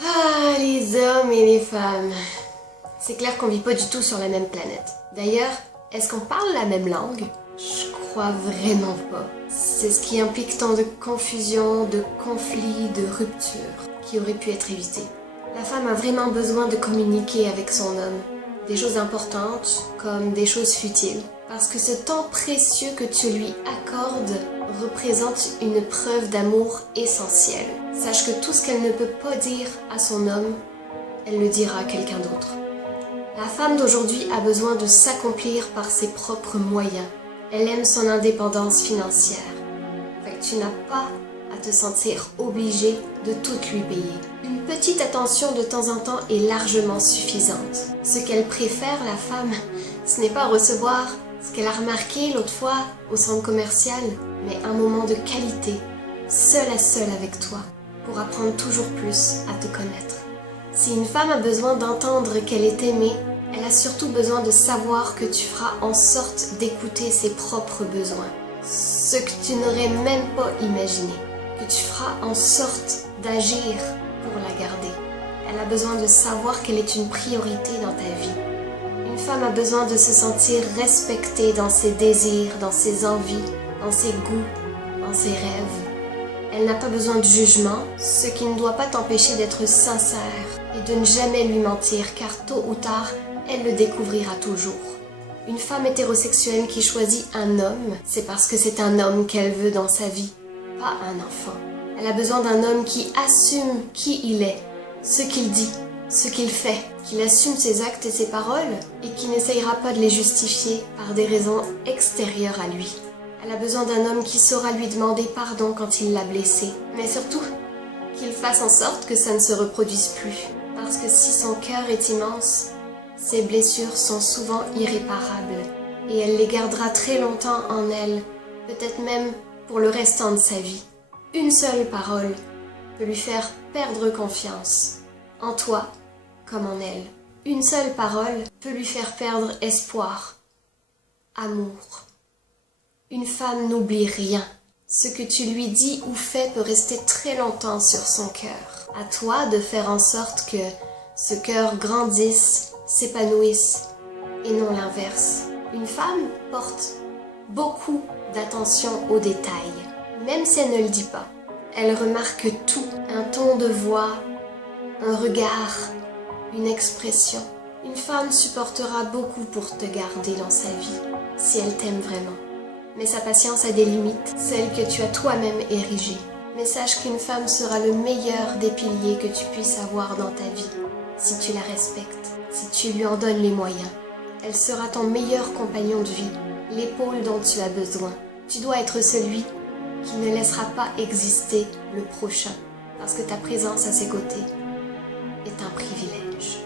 Ah, les hommes et les femmes. C'est clair qu'on vit pas du tout sur la même planète. D'ailleurs, est-ce qu'on parle la même langue? Je crois vraiment pas. C'est ce qui implique tant de confusion, de conflits, de ruptures qui auraient pu être évitées. La femme a vraiment besoin de communiquer avec son homme. Des choses importantes comme des choses futiles. Parce que ce temps précieux que tu lui accordes représente une preuve d'amour essentielle. Sache que tout ce qu'elle ne peut pas dire à son homme, elle le dira à quelqu'un d'autre. La femme d'aujourd'hui a besoin de s'accomplir par ses propres moyens. Elle aime son indépendance financière. Fait que tu n'as pas à te sentir obligé de tout lui payer. Une petite attention de temps en temps est largement suffisante. Ce qu'elle préfère, la femme, ce n'est pas recevoir ce qu'elle a remarqué l'autre fois au centre commercial, mais un moment de qualité, seul à seul avec toi, pour apprendre toujours plus à te connaître. Si une femme a besoin d'entendre qu'elle est aimée, elle a surtout besoin de savoir que tu feras en sorte d'écouter ses propres besoins. Ce que tu n'aurais même pas imaginé. Que tu feras en sorte d'agir pour la garder. Elle a besoin de savoir qu'elle est une priorité dans ta vie. Une femme a besoin de se sentir respectée dans ses désirs, dans ses envies, dans ses goûts, dans ses rêves. Elle n'a pas besoin de jugement, ce qui ne doit pas t'empêcher d'être sincère et de ne jamais lui mentir, car tôt ou tard, elle le découvrira toujours. Une femme hétérosexuelle qui choisit un homme, c'est parce que c'est un homme qu'elle veut dans sa vie, pas un enfant. Elle a besoin d'un homme qui assume qui il est, ce qu'il dit, ce qu'il fait, qu'il assume ses actes et ses paroles et qui n'essayera pas de les justifier par des raisons extérieures à lui. Elle a besoin d'un homme qui saura lui demander pardon quand il l'a blessée, mais surtout qu'il fasse en sorte que ça ne se reproduise plus. Parce que si son cœur est immense, ses blessures sont souvent irréparables et elle les gardera très longtemps en elle, peut-être même pour le restant de sa vie. Une seule parole peut lui faire perdre confiance, en toi comme en elle. Une seule parole peut lui faire perdre espoir, amour. Une femme n'oublie rien. Ce que tu lui dis ou fais peut rester très longtemps sur son cœur. À toi de faire en sorte que ce cœur grandisse, s'épanouisse, et non l'inverse. Une femme porte beaucoup d'attention aux détails, même si elle ne le dit pas. Elle remarque tout, un ton de voix, un regard, une expression. Une femme supportera beaucoup pour te garder dans sa vie, si elle t'aime vraiment. Mais sa patience a des limites, celles que tu as toi-même érigées. Mais sache qu'une femme sera le meilleur des piliers que tu puisses avoir dans ta vie, si tu la respectes, si tu lui en donnes les moyens. Elle sera ton meilleur compagnon de vie, l'épaule dont tu as besoin. Tu dois être celui qui ne laissera pas exister le prochain, parce que ta présence à ses côtés est un privilège.